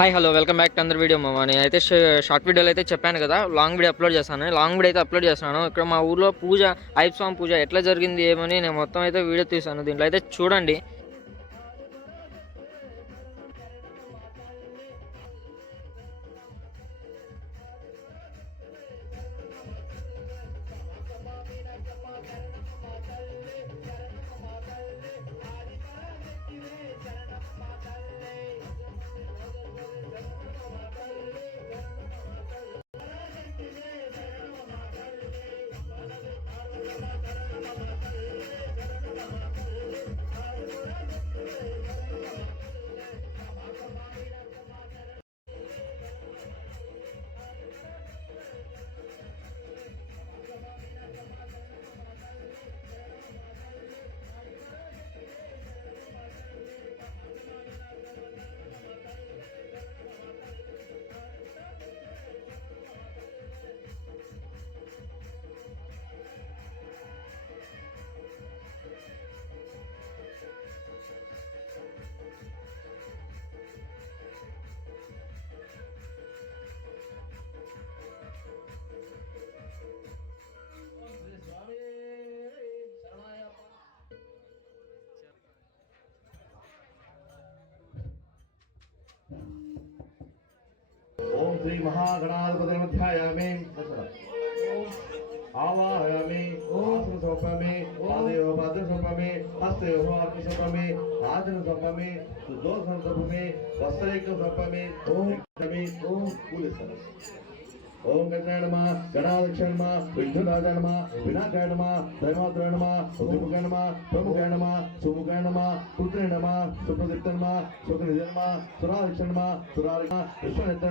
Hi hello welcome back to అందర్ video మామ నేను అయితే షార్ట్ వీడియోలో అయితే చెప్పాను కదా లాంగ్ వీడియో అప్లోడ్ చేస్తాను లాంగ్ వీడియో అయితే అప్లోడ్ చేస్తున్నాను. ఇక్కడ మా ఊర్లో పూజ ఐప్ స్వామి పూజ ఎట్లా జరిగింది ఏమని నేను మొత్తం అయితే వీడియో తీసాను దీంట్లో అయితే చూడండి. महागणाधिपतिमध्यायामि आवाहयामि आसनसौपमे पादयोः पादसौपमे हस्तयोः आत्मसौपमे आसनसौपमे सुदोषणसौपमे वस्त्रैकसौपमे ओम ఓం కమి ఓం కూలిస్తాను ఓం గణాయ నమ గణాధ్యక్షాయ నమ విఘ్నరాజాయ నమ వినాయకాయ నమ దైవాత్రాయ నమ ఉద్యముఖాయ నమ ప్రముఖాయ నమ సుముఖాయ నమ పుత్రే నమ సుప్రదిప్త నమ సుఖనిధి నమ సురాధిక్ష నమ సురారి విశ్వనిత్య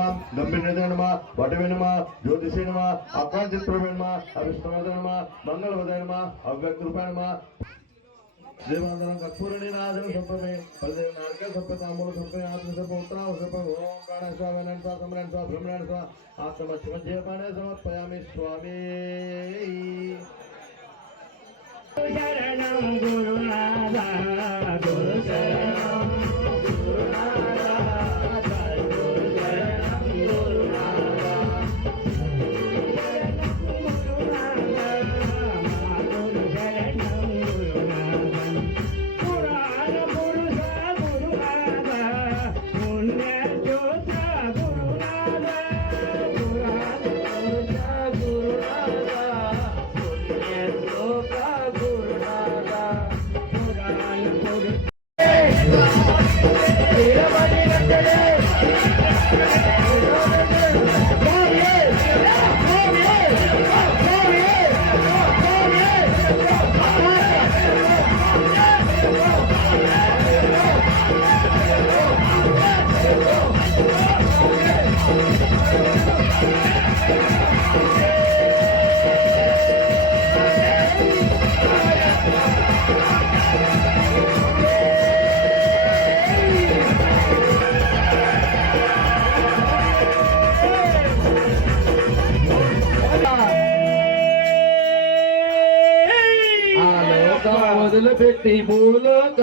నమ గణాధీశ నమ గంభీర నమ వటవే నమ జ్యోతిషే నమ నమ అవిష్ణవద నమ నమ అవ్యక్త నమ. కర్పూరణి నాదన సంపమే నారక సంప సంప ఆత్మ సంప ఉత్తరావ సంప ఓం కాణ ఆత్మ సమర్పయామి స్వామి శరణం గురునాథ గురు ಮೊದಲ ಬೆಟ್ಟಿ ಮೂಲಕ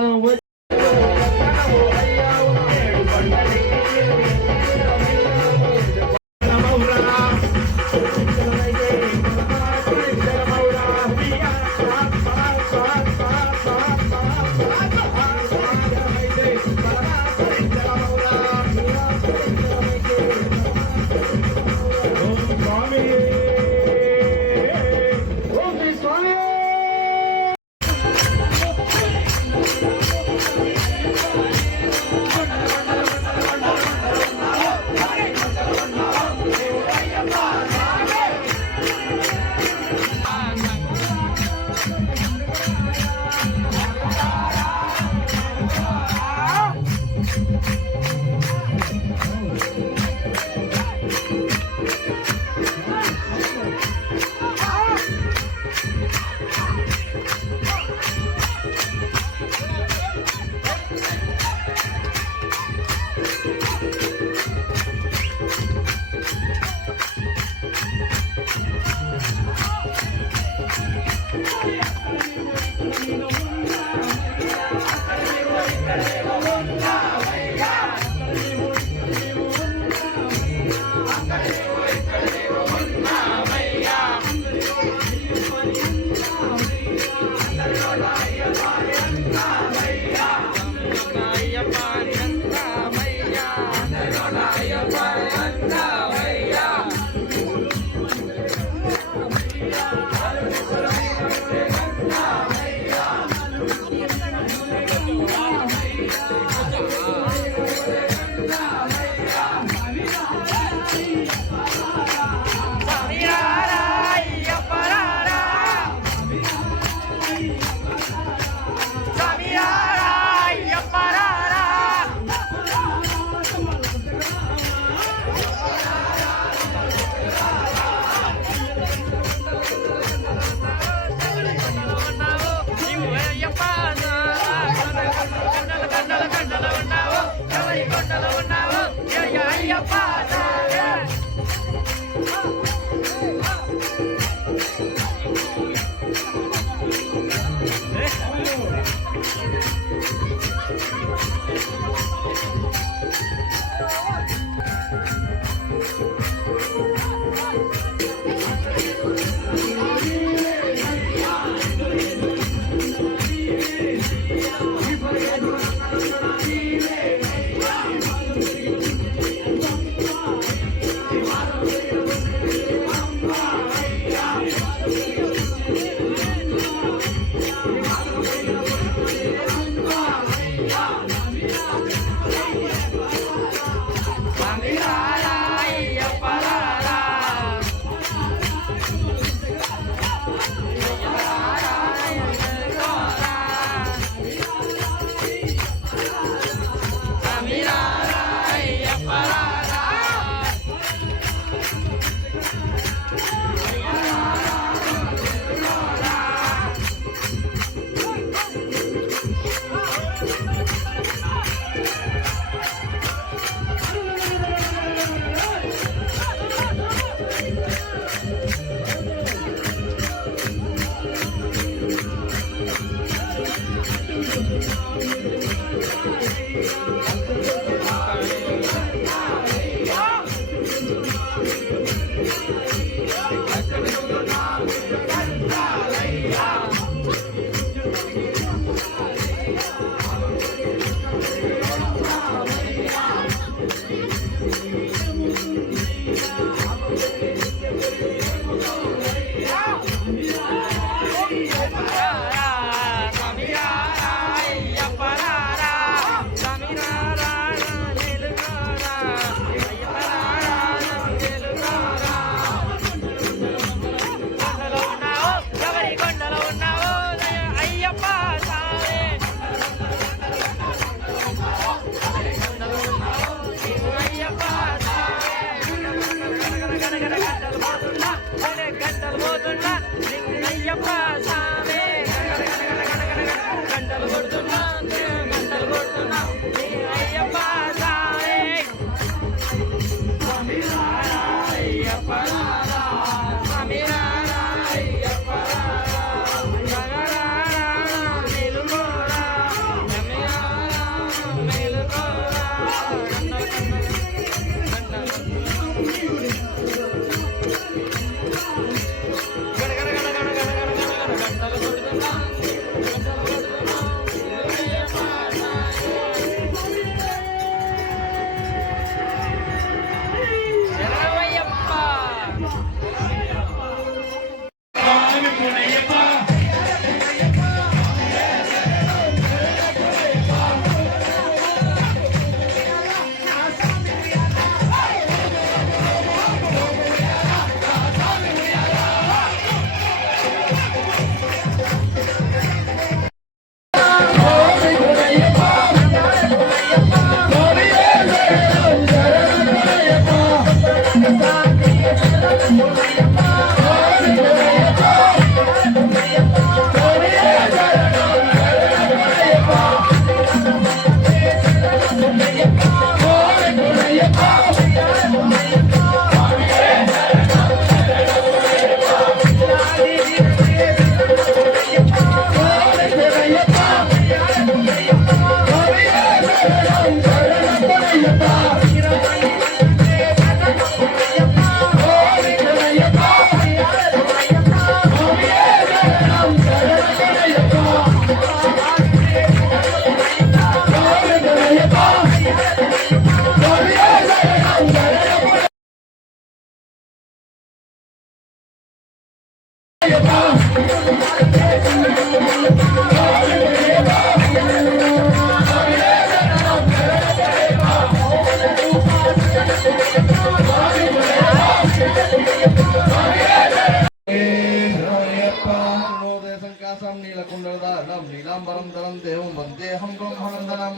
పరంతరం దేవం వందేహం బ్రహ్మానందనం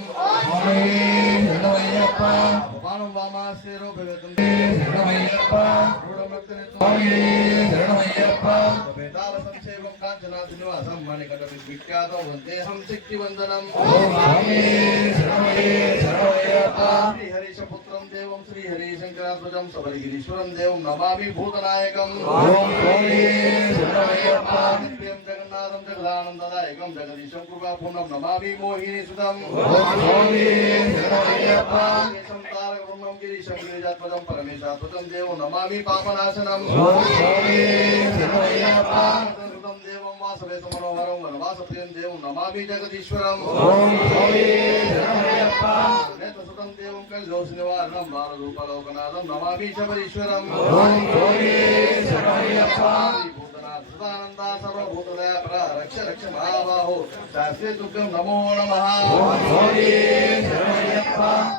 ఉపానం వామాశీరూపవేదం వేదాల సంక్షేమం కాంచనా శ్రీనివాసం మణికట విఖ్యాతం వందేహం శక్తివందనం శ్రీహరీశపుత్రం దేవం శ్రీహరిశంకరాత్మజం సబరిగిరీశ్వరం దేవం నమామి భూతనాయకం. ప్రియం జగన్నాథం జగదానందదాయకం. జగదీశం కృపాపూర్ణం నమామి మోహిని సుతం. కేశం తారక బ్రహ్మం గిరీశం గిరిజాత్మజం పరమేశాత్మజం దేవం నమామి పాపనాశనం. దేవం వాసవేత మనోహరం వనవాసప్రియం దేవం నమామి జగదీశ్వరం. దేవం కల్లోసి నివారణం బాలరూపలోకనాథం నమామి శబరీశ్వరం భూతనాథ సదానంద సర్వభూతదయ పర రక్ష రక్ష మహాబాహో శాస్త్రే దుర్గం నమో నమః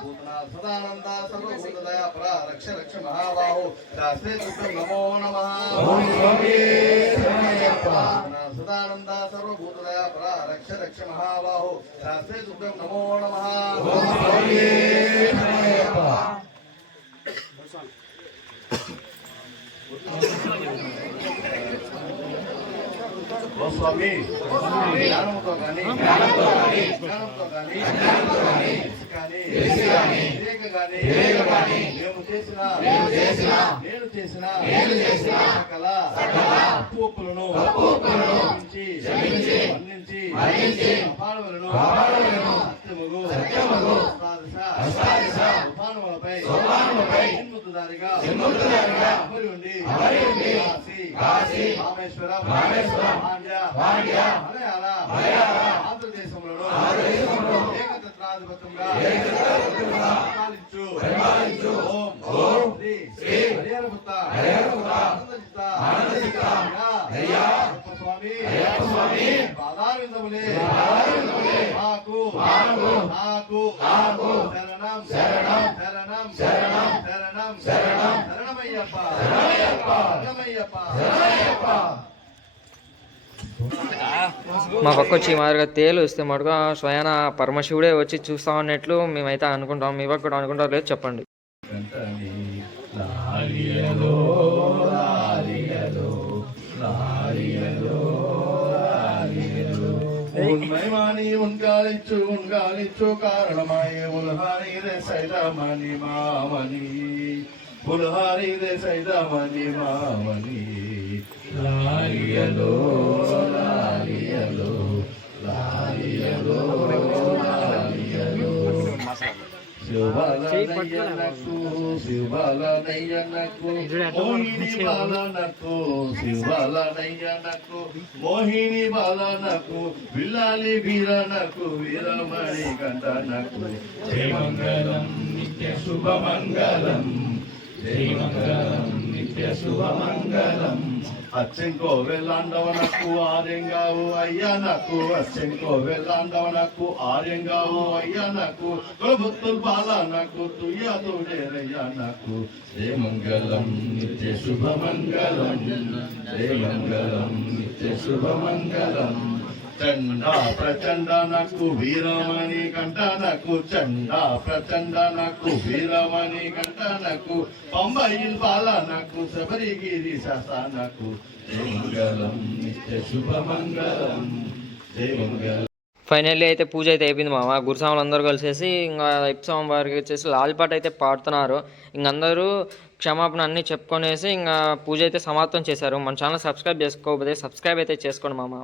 భూతనాథ సదానంద సర్వభూతదయ పర రక్ష రక్ష మహాబాహో శాస్త్రే దుర్గం నమో నమః భూతనాథ సదానంద సర్వభూతదయ రక్ష రక్ష మహాబాహో శాస్త్రే దుర్గం నమో నమః ఓ స్వామి. జ్ఞానముతో కానీ జ్ఞానంతో కానీ తెలిసి కానీ తెలియక కానీ మేము చేసిన నేను చేసిన సకల తప్పులను క్షమించి మన్నించి అపారములను సత్యముగు మా పక్క వచ్చి మాదిరిగా తేలు వస్తే మటుగా స్వయాన పరమశివుడే వచ్చి చూస్తా ఉన్నట్లు మేమైతే అనుకుంటాం. మీ పక్క అనుకుంటారు లేదు చెప్పండి. ಬುಲ್ಹಾರಿದೆ ಸೈದಮನಿ ಮಾವನಿ ಲಾರಿಯಲೋ ಲಾರಿಯಲೋ ಲಾರಿಯಲೋ ಲಾರಿಯಲೋ శివలనయ్యనకు శివలనయ్యనకు మోహిని బాలనకు శివలనయ్యనకు మోహిని బాలనకు విలాలి వీరనకు వీరమణి గంటనకు జయమంగళం నిత్య శుభమంగళం అచ్చంకో వెళ్ళండవనకు ఆర్యంగావు అయ్యా అయ్యనకు అచ్చంకో వెళ్ళండవనకు ఆర్యంగావు అయ్యా నాకు ప్రభుత్వం బాల నాకు తుయ్య తోడేరయ్యా నాకు తుయ్యతుడేరయ్యనకు మంగళం నిత్య శుభమంగళం. జయమంగళం నిత్య శుభమంగళం. చండా ప్రచండ నాకు వీరమణి కంట నాకు చండ ప్రచండ నాకు వీరమణి కంట కంటనకు పంబయిల్ బాలనకు శబరిగిరి శశానకు మంగళం నిత్య శుభమంగళం జయమంగళం ఫైనల్లీ అయితే పూజ అయితే అయిపోయింది మామ. గురుస్వాములు అందరూ కలిసేసి ఇంకా స్వామి వారికి వచ్చేసి లాలిపాట అయితే పాడుతున్నారు. ఇంకందరూ క్షమాపణ అన్నీ చెప్పుకొనేసి ఇంకా పూజ అయితే సమాప్తం చేశారు. మన ఛానల్ సబ్స్క్రైబ్ చేసుకోకపోతే సబ్స్క్రైబ్ అయితే చేసుకోండి మామ.